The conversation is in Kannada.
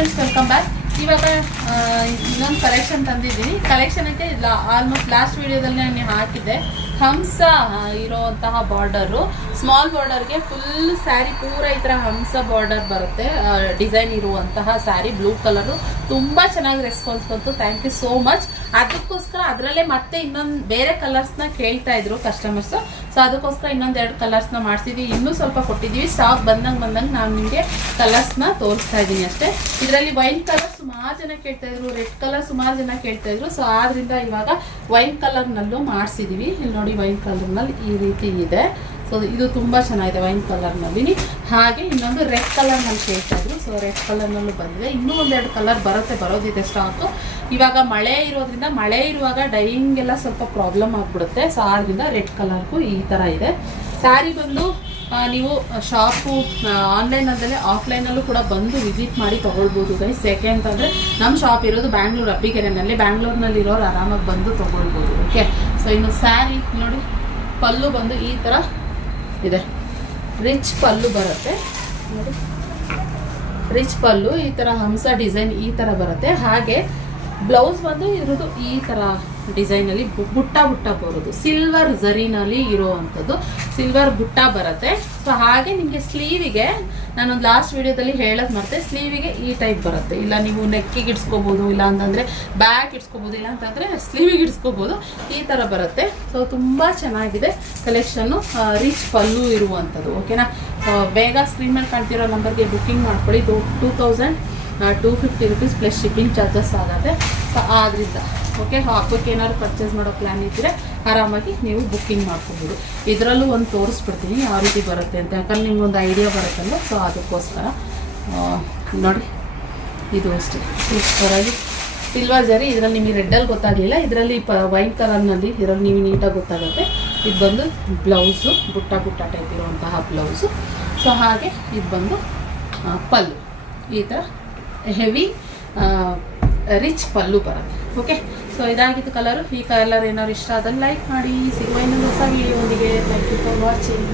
Friends, welcome back. ಇವಾಗ ಇನ್ನೊಂದು ಕಲೆಕ್ಷನ್ ತಂದಿದ್ದೀನಿ. ಕಲೆಕ್ಷನ್ಗೆ ಆಲ್ಮೋಸ್ಟ್ ಲಾಸ್ಟ್ ವಿಡಿಯೋದಲ್ಲಿ ನಾನು ಹಾಕಿದ್ದೆ. ಹಂಸ ಇರೋವಂತಹ ಬಾರ್ಡರು, ಸ್ಮಾಲ್ ಬಾರ್ಡರ್ಗೆ ಫುಲ್ ಸ್ಯಾರಿ ಪೂರ ಈ ಥರ ಹಂಸ ಬಾರ್ಡರ್ ಬರುತ್ತೆ. ಡಿಸೈನ್ ಇರುವಂತಹ ಸ್ಯಾರಿ, ಬ್ಲೂ ಕಲರು, ತುಂಬ ಚೆನ್ನಾಗಿ ರೆಸ್ಪಾನ್ಸ್ ಬಂತು. Thank you so much. ಅದಕ್ಕೋಸ್ಕರ ಅದರಲ್ಲೇ ಮತ್ತೆ ಇನ್ನೊಂದು ಬೇರೆ ಕಲರ್ಸ್ನ ಕೇಳ್ತಾ ಇದ್ರು ಕಸ್ಟಮರ್ಸು. ಸೊ ಅದಕ್ಕೋಸ್ಕರ ಇನ್ನೊಂದೆರಡು ಕಲರ್ಸ್ನ ಮಾಡಿಸಿದ್ವಿ. ಇನ್ನೂ ಸ್ವಲ್ಪ ಕೊಟ್ಟಿದ್ದೀವಿ. ಸ್ಟಾಕ್ ಬಂದಂಗೆ ನಾನು ನಿಮಗೆ ಕಲರ್ಸ್ನ ತೋರಿಸ್ತಾ ಇದ್ದೀನಿ ಅಷ್ಟೇ. ಇದರಲ್ಲಿ ವೈನ್ ಕಲರ್ ಸುಮಾರು ಜನ ಕೇಳ್ತಾ ಇದ್ರು, ರೆಡ್ ಕಲರ್ ಸುಮಾರು ಜನ ಕೇಳ್ತಾ ಇದ್ರು. ಸೊ ಆದ್ರಿಂದ ಇವಾಗ ವೈನ್ ಕಲರ್ನಲ್ಲೂ ಮಾಡಿಸಿದ್ದೀವಿ. ಇಲ್ಲಿ ನೋಡಿ, ವೈನ್ ಕಲರ್ನಲ್ಲಿ ಈ ರೀತಿ ಇದೆ. ಸೊ ಇದು ತುಂಬ ಚೆನ್ನಾಗಿದೆ ವೈನ್ ಕಲರ್ನಲ್ಲಿ. ಹಾಗೆ ಇನ್ನೊಂದು ರೆಡ್ ಕಲರ್ನಲ್ಲಿ ಕೇಳ್ತಾ ಇದ್ರು. ಸೊ ರೆಡ್ ಕಲರ್ನಲ್ಲೂ ಬಂದಿದೆ. ಇನ್ನೂ ಒಂದೆರಡು ಕಲರ್ ಬರೋದಿದೆ ಸ್ಟಾಕು. ಇವಾಗ ಮಳೆ ಇರೋದ್ರಿಂದ, ಮಳೆ ಇರುವಾಗ ಡೈಯಿಂಗೆಲ್ಲ ಸ್ವಲ್ಪ ಪ್ರಾಬ್ಲಮ್ ಆಗಿಬಿಡುತ್ತೆ. ಸೊ ಆದ್ರಿಂದ ರೆಡ್ ಕಲರ್ಗೂ ಈ ಥರ ಇದೆ. ಸ್ಯಾರಿ ಬಂದು ನೀವು ಶಾಪು ಆನ್ಲೈನಲ್ಲೇ ಆಫ್ಲೈನಲ್ಲೂ ಕೂಡ ಬಂದು ವಿಸಿಟ್ ಮಾಡಿ ತೊಗೊಳ್ಬೋದು ಗೈಸ್. ಯಾಕೆ ಅಂತಂದರೆ ನಮ್ಮ ಶಾಪ್ ಇರೋದು ಬ್ಯಾಂಗ್ಳೂರು ಅಬ್ಬಿಗೆರೆನಲ್ಲಿ. ಬ್ಯಾಂಗ್ಳೂರ್ನಲ್ಲಿರೋರು ಆರಾಮಾಗಿ ಬಂದು ತೊಗೊಳ್ಬೋದು. ಓಕೆ. ಸೊ ಇನ್ನು ಸ್ಯಾರಿ ನೋಡಿ, ಪಲ್ಲು ಬಂದು ಈ ಥರ ಇದೆ. ರಿಚ್ ಪಲ್ಲು ಬರುತ್ತೆ ನೋಡಿ, ರಿಚ್ ಪಲ್ಲು ಈ ಥರ ಹಂಸ ಡಿಸೈನ್ ಈ ಥರ ಬರುತ್ತೆ. ಹಾಗೆ ಬ್ಲೌಸ್ ಬಂದು ಇರೋದು ಈ ಥರ ಡಿಸೈನಲ್ಲಿ ಬುಟ್ಟ ಬರೋದು, ಸಿಲ್ವರ್ ಝರಿನಲ್ಲಿ ಇರೋವಂಥದ್ದು ಸಿಲ್ವರ್ ಬುಟ್ಟ ಬರುತ್ತೆ. ಸೊ ಹಾಗೆ ನಿಮಗೆ ಸ್ಲೀವಿಗೆ ನಾನೊಂದು ಲಾಸ್ಟ್ ವಿಡಿಯೋದಲ್ಲಿ ಹೇಳೋದು ಮತ್ತೆ, ಸ್ಲೀವಿಗೆ ಈ ಟೈಪ್ ಬರುತ್ತೆ. ಇಲ್ಲ ನೀವು ನೆಕ್ಕಿಗೆ ಇಡ್ಸ್ಕೊಬೋದು, ಇಲ್ಲ ಅಂತಂದರೆ ಬ್ಯಾಕ್ ಇಡ್ಸ್ಕೊಬೋದು, ಇಲ್ಲ ಅಂತಂದರೆ ಸ್ಲೀವಿಗೆ ಇಡ್ಸ್ಕೊಬೋದು. ಈ ಥರ ಬರುತ್ತೆ. ಸೊ ತುಂಬ ಚೆನ್ನಾಗಿದೆ ಕಲೆಕ್ಷನ್ನು. ರಿಚ್ ಪಲ್ಲು ಇರುವಂಥದ್ದು. ಓಕೆನಾ. ಬೇಗ ಸ್ಕ್ರೀನ್ ಮೇಲೆ ಕಾಣ್ತಿರೋ ನಂಬರ್ಗೆ ಬುಕ್ಕಿಂಗ್ ಮಾಡ್ಕೊಳ್ಳಿ. 2250 ರೂಪೀಸ್ ಪ್ಲಸ್ ಶಿಪ್ಪಿಂಗ್ ಚಾರ್ಜಸ್ ಆಗುತ್ತೆ. ಸೊ ಆದ್ದರಿಂದ ಓಕೆ, ಹಾಕೋಕ್ಕೆ ಏನಾದ್ರು ಪರ್ಚೇಸ್ ಮಾಡೋ ಪ್ಲ್ಯಾನ್ ಇದ್ದರೆ ಆರಾಮಾಗಿ ನೀವು ಬುಕ್ಕಿಂಗ್ ಮಾಡ್ಕೊಬೋದು. ಇದರಲ್ಲೂ ಒಂದು ತೋರಿಸ್ಬಿಡ್ತೀನಿ ಯಾವ ರೀತಿ ಬರುತ್ತೆ ಅಂತ, ಯಾಕಂದ್ರೆ ನಿಮ್ಗೊಂದು ಐಡಿಯಾ ಬರುತ್ತಲ್ಲ. ಸೊ ಅದಕ್ಕೋಸ್ಕರ ನೋಡಿ, ಇದು ಅಷ್ಟೇ ಸೂಪರಾಗಿ ಸಿಲ್ವರ್ ಜರಿ. ಇದರಲ್ಲಿ ನಿಮಗೆ ರೆಡ್ಡಲ್ಲಿ ಗೊತ್ತಾಗಲಿಲ್ಲ, ಇದರಲ್ಲಿ ವೈಟ್ ಕಲರ್ನಲ್ಲಿ ಇದರಲ್ಲಿ ನೀವು ನೀಟಾಗಿ ಗೊತ್ತಾಗುತ್ತೆ. ಇದು ಬಂದು ಬ್ಲೌಸು, ಬುಟ್ಟ ಟೈಪ್ ಇರುವಂತಹ ಬ್ಲೌಸು. ಸೊ ಹಾಗೆ ಇದು ಬಂದು ಪಲ್ಲು ಈ ಥರ ಹೆವಿ ರಿಚ್ ಪಲ್ಲು ಬರುತ್ತೆ. ಓಕೆ. ಸೊ ಇದಾಗಿತ್ತು ಕಲರು. ಈ ಕಲರ್ ಏನಾದ್ರು ಇಷ್ಟ ಆದಲ್ಲಿ ಲೈಕ್ ಮಾಡಿ. ಸಿಗುವ ಇನ್ನೊಂದು ಹೊಸ ವಿಡಿಯೋದಿಗೆ. Thank you for watching.